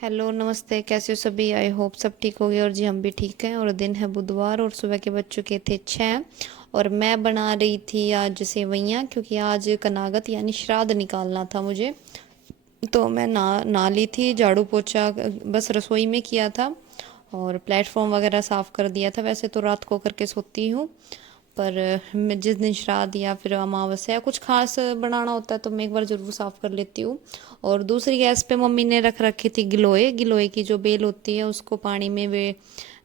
Hello नमस्ते, कैसे हो सभी। आई होप सब ठीक हो गए। और जी हम भी ठीक हैं। और दिन है बुधवार और सुबह के बज चुके थे 6। और मैं बना रही थी आज सेवइयाँ, क्योंकि आज कनागत यानी श्राद्ध निकालना था मुझे। तो मैं ना ली थी, झाड़ू पोछा बस रसोई में किया था और प्लेटफॉर्म वगैरह साफ़ कर दिया था। वैसे तो रात को करके सोती हूँ, पर मैं जिस दिन श्राद्ध या फिर अमावस्या या कुछ खास बनाना होता है तो मैं एक बार ज़रूर साफ़ कर लेती हूँ। और दूसरी गैस पे मम्मी ने रख रखी थी गिलोय। गिलोय की जो बेल होती है उसको पानी में वे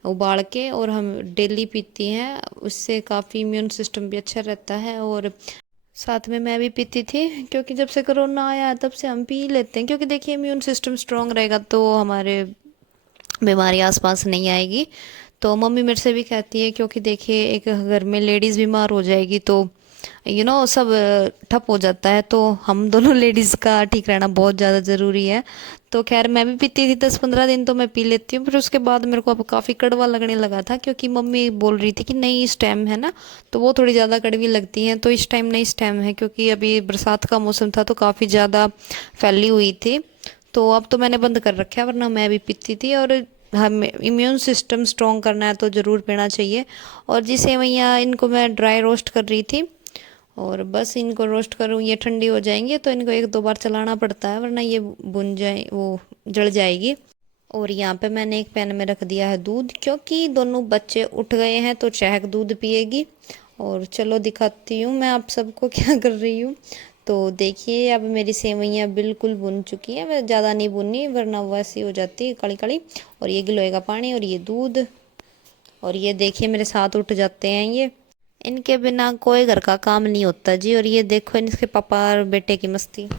उबाल के और हम डेली पीती हैं। उससे काफ़ी इम्यून सिस्टम भी अच्छा रहता है। और साथ में मैं भी पीती थी, क्योंकि जब से कोरोना आया है तब से हम पी लेते हैं। क्योंकि देखिए इम्यून सिस्टम स्ट्रांग रहेगा तो हमारे बीमारी आसपास नहीं आएगी। तो मम्मी मेरे से भी कहती है, क्योंकि देखिए एक घर में लेडीज़ बीमार हो जाएगी तो सब ठप हो जाता है। तो हम दोनों लेडीज़ का ठीक रहना बहुत ज़्यादा ज़रूरी है। तो खैर मैं भी पीती थी 10-15 दिन तो मैं पी लेती हूँ। फिर उसके बाद मेरे को अब काफ़ी कड़वा लगने लगा था, क्योंकि मम्मी बोल रही थी कि नहीं इस टाइम है ना तो वो थोड़ी ज़्यादा कड़वी लगती हैं। तो इस टाइम नहीं, इस टाइम है क्योंकि अभी बरसात का मौसम था तो काफ़ी ज़्यादा फैली हुई थी। तो अब तो मैंने बंद कर रखा है, वरना मैं भी पीती थी। और हमें इम्यून सिस्टम स्ट्रॉन्ग करना है तो ज़रूर पीना चाहिए। और जी सेवइयाँ इनको मैं ड्राई रोस्ट कर रही थी। और बस इनको रोस्ट करूँ, ये ठंडी हो जाएंगी तो इनको एक दो बार चलाना पड़ता है, वरना ये बुन जाए, वो जल जाएगी। और यहाँ पे मैंने एक पैन में रख दिया है दूध, क्योंकि दोनों बच्चे उठ गए हैं तो चहक दूध पिएगी। और चलो दिखाती हूँ मैं आप सबको क्या कर रही हूँ। तो देखिए अब मेरी सेवइयाँ बिल्कुल बुन चुकी हैं। मैं ज़्यादा नहीं बुननी, वरना वैसी हो जाती है कड़ी कड़ी। और ये गिलोय का पानी और ये दूध। और ये देखिए मेरे साथ उठ जाते हैं ये। इनके बिना कोई घर का काम नहीं होता जी। और ये देखो इनके पापा और बेटे की मस्ती। बाकी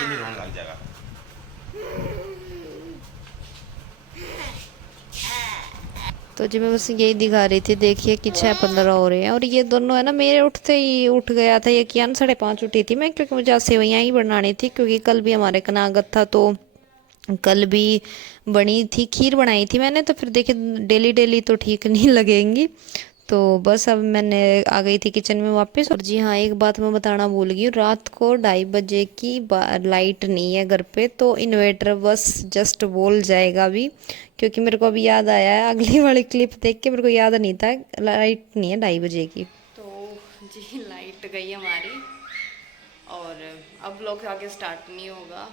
नहीं रोने लग जाएगा। तो जी मैं बस यही दिखा रही थी, देखिए कि 6-15 हो रहे हैं। और ये दोनों है ना, मेरे उठते ही उठ गया था ये किया ना। 5:30 उठी थी मैं, क्योंकि मुझे आज सेवइयाँ ही बनानी थी। क्योंकि कल भी हमारे कनागत था तो कल भी बनी थी, खीर बनाई थी मैंने। तो फिर देखिए डेली डेली तो ठीक नहीं लगेंगी। तो बस अब मैंने आ गई थी किचन में वापस। और जी हाँ, एक बात मैं बताना भूल गई, रात को 2:30 बजे की लाइट नहीं है घर पे। तो इन्वर्टर बस जस्ट बोल जाएगा अभी, क्योंकि मेरे को अभी याद आया है अगली वाली क्लिप देख के। मेरे को याद नहीं था लाइट नहीं है 2:30 बजे की। तो जी लाइट गई हमारी। और अब ब्लॉग आगे स्टार्ट नहीं होगा,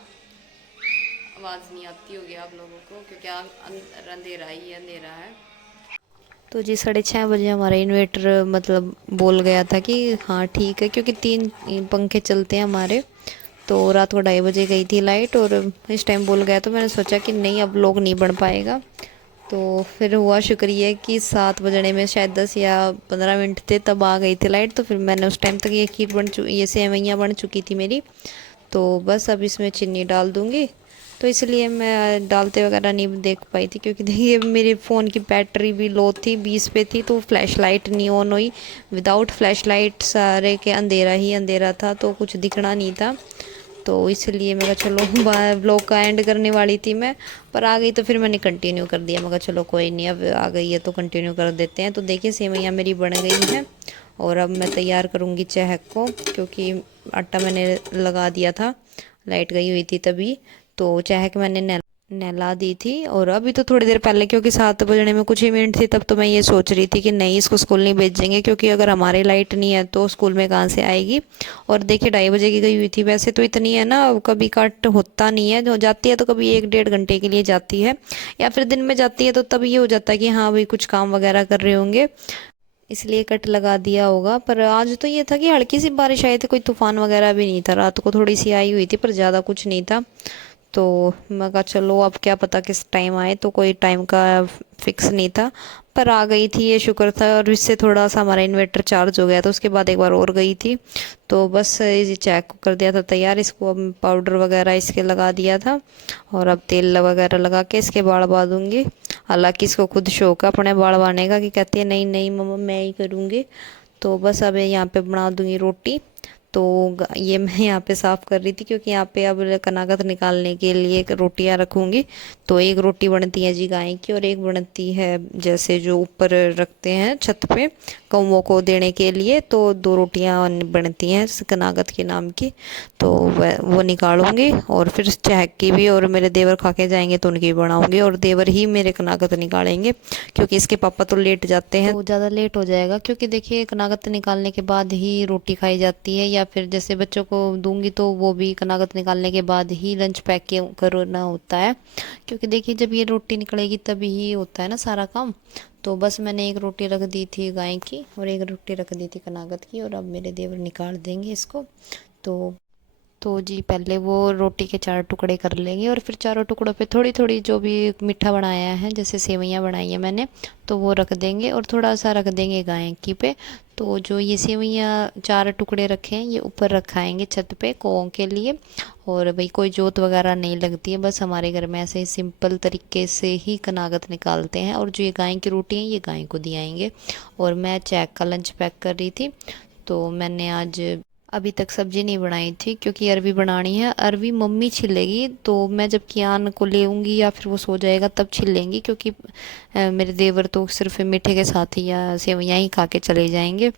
आवाज़ नहीं आती होगी आप लोगों को, क्योंकि अंधेरा ही अंधेरा है। तो जी 6:30 बजे हमारा इन्वेटर मतलब बोल गया था कि हाँ ठीक है, क्योंकि 3 पंखे चलते हैं हमारे। तो रात को 2:30 बजे गई थी लाइट और इस टाइम बोल गया। तो मैंने सोचा कि नहीं अब लोग नहीं बढ़ पाएगा। तो फिर हुआ शुक्रिया कि 7 बजने में शायद 10 या 15 मिनट थे तब आ गई थी लाइट। तो फिर मैंने उस टाइम तक ये खीर ये सेवइयाँ बन चुकी थी मेरी। तो बस अब इसमें चीनी डाल दूँगी। तो इसलिए मैं डालते वगैरह नहीं देख पाई थी, क्योंकि देखिए मेरे फ़ोन की बैटरी भी लो थी, 20 पे थी। तो फ्लैश लाइट नहीं ऑन हुई। विदाउट फ्लैश लाइट सारे के अंधेरा ही अंधेरा था तो कुछ दिखना नहीं था। तो इसलिए मैं कहा चलो ब्लॉग का एंड करने वाली थी मैं, पर आ गई तो फिर मैंने कंटिन्यू कर दिया। मैं कहा चलो कोई नहीं, अब आ गई है तो कंटिन्यू कर देते हैं। तो देखिए सेवइयाँ मेरी बन गई हैं। और अब मैं तैयार करूँगी चहक को, क्योंकि आटा मैंने लगा दिया था, लाइट गई हुई थी तभी। तो चहक मैंने नहला दी थी। और अभी तो थोड़ी देर पहले, क्योंकि 7 बजने में कुछ ही मिनट थी तब, तो मैं ये सोच रही थी कि नहीं इसको स्कूल नहीं भेजेंगे, क्योंकि अगर हमारी लाइट नहीं है तो स्कूल में कहाँ से आएगी। और देखिए 2:30 बजे की गई हुई थी। वैसे तो इतनी है ना, कभी कट होता नहीं है, जो जाती है तो कभी 1-1.5 घंटे के लिए जाती है, या फिर दिन में जाती है तो तब ये हो जाता है कि हाँ भाई कुछ काम वगैरह कर रहे होंगे, इसलिए कट लगा दिया होगा। पर आज तो ये था कि हल्की सी बारिश आई थी, कोई तूफान वगैरह भी नहीं था। रात को थोड़ी सी आई हुई थी पर ज़्यादा कुछ नहीं था। तो मैं कहा चलो अब क्या पता किस टाइम आए, तो कोई टाइम का फिक्स नहीं था। पर आ गई थी, ये शुक्र था। और इससे थोड़ा सा हमारा इन्वर्टर चार्ज हो गया था, उसके बाद एक बार और गई थी। तो बस ये चेक को कर दिया था तैयार। इसको अब पाउडर वगैरह इसके लगा दिया था। और अब तेल वगैरह लगा के इसके बाल बांधूंगी। हालांकि इसको खुद शौक है अपने बाल बांधने का, कि कहती है नहीं नहीं मम्मा मैं ही करूँगी। तो बस अब यहाँ पे बना दूंगी रोटी। तो ये मैं यहाँ पे साफ़ कर रही थी क्योंकि यहाँ पे अब कनागत निकालने के लिए रोटियाँ रखूँगी। तो एक रोटी बनती है जी गाय की और एक बनती है जैसे जो ऊपर रखते हैं छत पे कौवों को देने के लिए। तो दो रोटियाँ बनती हैं कनागत के नाम की। तो वो निकालूंगी और फिर चहक की भी, और मेरे देवर खा के जाएंगे तो उनकी भी बनाऊंगी, और देवर ही मेरे कनागत निकालेंगे क्योंकि इसके पापा तो लेट जाते हैं तो ज़्यादा लेट हो जाएगा। क्योंकि देखिए कनागत निकालने के बाद ही रोटी खाई जाती है, या फिर जैसे बच्चों को दूंगी तो वो भी कनागत निकालने के बाद ही लंच पैक करना होता है। क्योंकि देखिए जब ये रोटी निकलेगी तभी ही होता है ना सारा काम। तो बस मैंने एक रोटी रख दी थी गाय की और एक रोटी रख दी थी कनागत की, और अब मेरे देवर निकाल देंगे इसको। तो जी पहले वो रोटी के 4 टुकड़े कर लेंगे और फिर चारों टुकड़ों पे थोड़ी थोड़ी जो भी मीठा बनाया है जैसे सेवइयाँ बनाई है मैंने, तो वो रख देंगे और थोड़ा सा रख देंगे गाय की पे। तो जो ये सेवइयाँ 4 टुकड़े रखे हैं ये ऊपर रखाएंगे छत पे कौओं के लिए। और भाई कोई जोत वगैरह नहीं लगती है, बस हमारे घर में ऐसे ही सिंपल तरीके से ही कनागत निकालते हैं। और जो ये गाय की रोटी है ये गाय को दियाएंगे। और मैं चैक का लंच पैक कर रही थी। तो मैंने आज अभी तक सब्जी नहीं बनाई थी क्योंकि अरवी बनानी है। अरवी मम्मी छिलेगी, तो मैं जब कियान को ले आऊँगी या फिर वो सो जाएगा तब छिल लेंगी, क्योंकि मेरे देवर तो सिर्फ मीठे के साथ ही या सेवइयाँ ही खा के चले जाएंगे।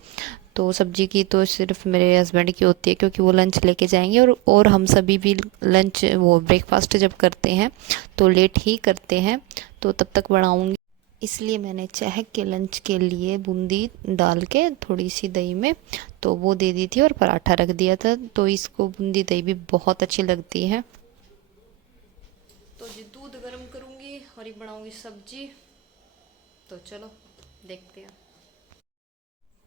तो सब्जी की तो सिर्फ मेरे हस्बैंड की होती है क्योंकि वो लंच लेके जाएंगे। और हम सभी भी लंच वो ब्रेकफास्ट जब करते हैं तो लेट ही करते हैं, तो तब तक बनाऊँगी। इसलिए मैंने चहक के लंच के लिए बूंदी डाल के थोड़ी सी दही में तो वो दे दी थी और पराठा रख दिया था। तो इसको बूंदी दही भी बहुत अच्छी लगती है। तो जी दूध गर्म करूँगी और ये बनाऊँगी सब्जी। तो चलो देखते हैं।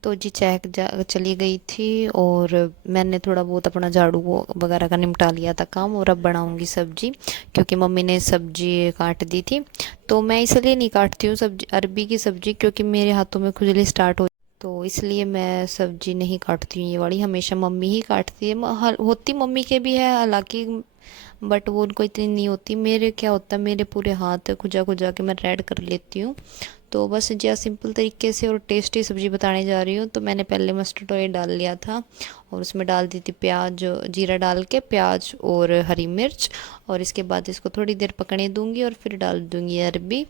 तो जी चहक चली गई थी और मैंने थोड़ा बहुत अपना झाड़ू वगैरह का निपटा लिया था काम, और अब बनाऊंगी सब्जी क्योंकि मम्मी ने सब्जी काट दी थी। तो मैं इसलिए नहीं काटती हूँ सब्जी, अरबी की सब्जी, क्योंकि मेरे हाथों में खुजली स्टार्ट हो, तो इसलिए मैं सब्जी नहीं काटती हूँ। ये वाली हमेशा मम्मी ही काटती है। होती मम्मी के भी है हालांकि, बट वो उनको इतनी नहीं होती। मेरे क्या होता है, मेरे पूरे हाथ खुजा खुजा के मैं रेड कर लेती हूँ। तो बस जी सिंपल तरीके से और टेस्टी सब्ज़ी बताने जा रही हूँ। तो मैंने पहले मस्टर्ड ऑयल डाल लिया था और उसमें डाल दी थी प्याज, जीरा डाल के प्याज और हरी मिर्च, और इसके बाद इसको थोड़ी देर पकने दूंगी और फिर डाल दूंगी अरबी।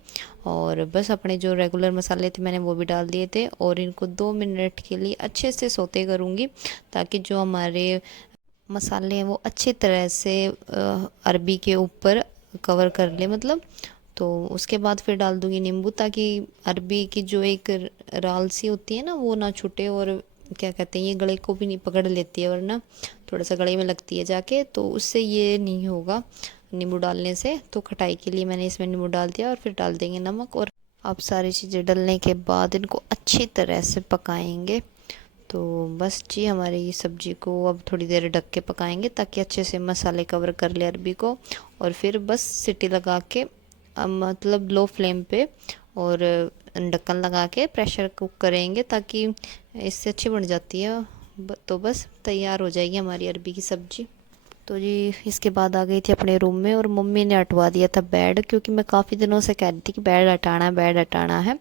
और बस अपने जो रेगुलर मसाले थे मैंने वो भी डाल दिए थे और इनको 2 मिनट के लिए अच्छे से सौते करूँगी ताकि जो हमारे मसाले हैं वो अच्छी तरह से अरबी के ऊपर कवर कर ले मतलब। तो उसके बाद फिर डाल दूंगी नींबू ताकि अरबी की जो एक राल सी होती है ना वो ना छूटे, और क्या कहते हैं ये गले को भी नहीं पकड़ लेती है वरना थोड़ा सा गले में लगती है जाके, तो उससे ये नहीं होगा नींबू डालने से। तो खटाई के लिए मैंने इसमें नींबू डाल दिया और फिर डाल देंगे नमक। और अब सारी चीज़ें डलने के बाद इनको अच्छी तरह से पकाएंगे। तो बस जी हमारी ये सब्ज़ी को अब थोड़ी देर ढक के पकाएंगे ताकि अच्छे से मसाले कवर कर ले अरबी को। और फिर बस सीटी लगा के मतलब लो फ्लेम पे और ढक्कन लगा के प्रेशर कुक करेंगे ताकि इससे अच्छी बन जाती है। तो बस तैयार हो जाएगी हमारी अरबी की सब्ज़ी। तो जी इसके बाद आ गई थी अपने रूम में और मम्मी ने हटवा दिया था बेड, क्योंकि मैं काफ़ी दिनों से कह रही थी कि बेड हटाना है बेड हटाना है।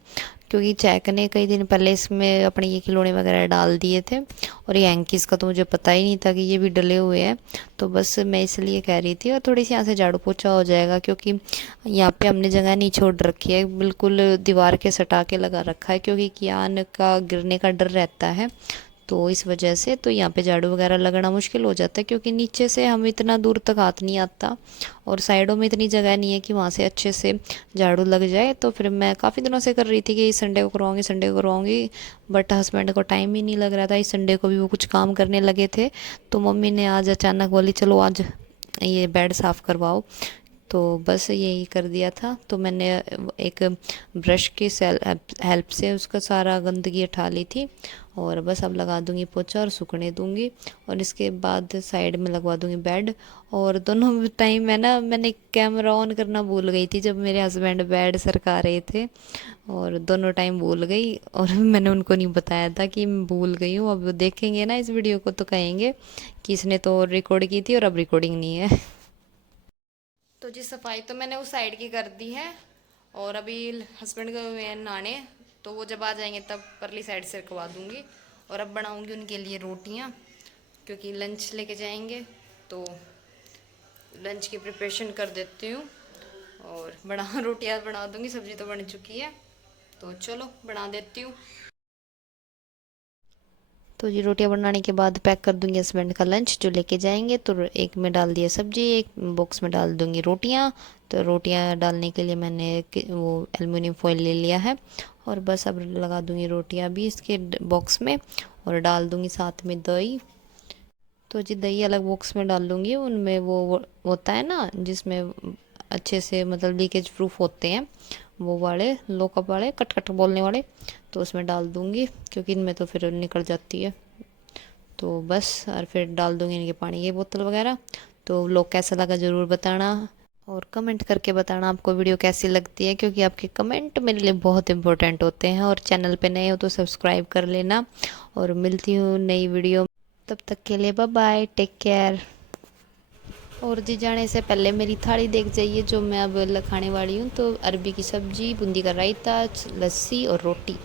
क्योंकि चैक ने कई दिन पहले इसमें अपने ये खिलौने वगैरह डाल दिए थे और ये हैंकीज़ का तो मुझे पता ही नहीं था कि ये भी डले हुए हैं। तो बस मैं इसलिए कह रही थी, और थोड़ी सी यहाँ से झाड़ू पोछा हो जाएगा क्योंकि यहाँ पे हमने जगह नहीं छोड़ रखी है, बिल्कुल दीवार के सटा के लगा रखा है क्योंकि कियान का गिरने का डर रहता है। तो इस वजह से तो यहाँ पे झाड़ू वगैरह लगना मुश्किल हो जाता है क्योंकि नीचे से हम इतना दूर तक हाथ नहीं आता और साइडों में इतनी जगह नहीं है कि वहाँ से अच्छे से झाड़ू लग जाए। तो फिर मैं काफ़ी दिनों से कर रही थी कि इस संडे को करवाऊँगी संडे को करवाऊँगी, बट हस्बैंड को टाइम ही नहीं लग रहा था। इस संडे को भी वो कुछ काम करने लगे थे, तो मम्मी ने आज अचानक बोली चलो आज ये बेड साफ़ करवाओ। तो बस यही कर दिया था। तो मैंने एक ब्रश की हेल्प से उसका सारा गंदगी उठा ली थी और बस अब लगा दूंगी पोछा और सूखने दूंगी और इसके बाद साइड में लगवा दूंगी बेड। और दोनों टाइम मैंने कैमरा ऑन करना भूल गई थी जब मेरे हस्बैंड बेड सरका रहे थे, और दोनों टाइम भूल गई और मैंने उनको नहीं बताया था कि मैं भूल गई हूँ। अब देखेंगे ना इस वीडियो को तो कहेंगे कि इसने तो रिकॉर्ड की थी और अब रिकॉर्डिंग नहीं है। तो जी सफाई तो मैंने उस साइड की कर दी है और अभी हस्बैंड गए हुए हैं नहाने, तो वो जब आ जाएंगे तब परली साइड से करवा दूंगी। और अब बनाऊंगी उनके लिए रोटियां। क्योंकि लंच लेके जाएंगे, तो लंच की प्रिपरेशन कर देती हूँ। और रोटियां बना दूंगी, सब्जी तो बन चुकी है, तो चलो बना देती हूँ। तो जी रोटियां बनाने के बाद पैक कर दूंगी हस्बैंड का लंच जो लेके जाएंगे। तो एक में डाल दिया सब्जी, एक बॉक्स में डाल दूंगी रोटियां। तो रोटियां डालने के लिए मैंने वो एल्युमिनियम फॉइल ले लिया है, और बस अब लगा दूंगी रोटियां भी इसके बॉक्स में, और डाल दूंगी साथ में दही। तो जी दही अलग बॉक्स में डाल दूंगी, उनमें वो होता है ना जिसमें अच्छे से मतलब लीकेज प्रूफ होते हैं, वो वाले लो कप वाले कट कट बोलने वाले, तो उसमें डाल दूंगी, क्योंकि इनमें तो फिर निकल जाती है। तो बस और फिर डाल दूंगी इनके पानी की बोतल वगैरह। तो लोग कैसा लगा ज़रूर बताना, और कमेंट करके बताना आपको वीडियो कैसी लगती है, क्योंकि आपके कमेंट मेरे लिए बहुत इंपॉर्टेंट होते हैं। और चैनल पे नए हो तो सब्सक्राइब कर लेना, और मिलती हूँ नई वीडियो। तब तक के लिए बाय बाय, टेक केयर। और जी जाने से पहले मेरी थाली देख जाइए जो मैं अब खाने वाली हूँ। तो अरबी की सब्जी, बूंदी का रायता, लस्सी और रोटी।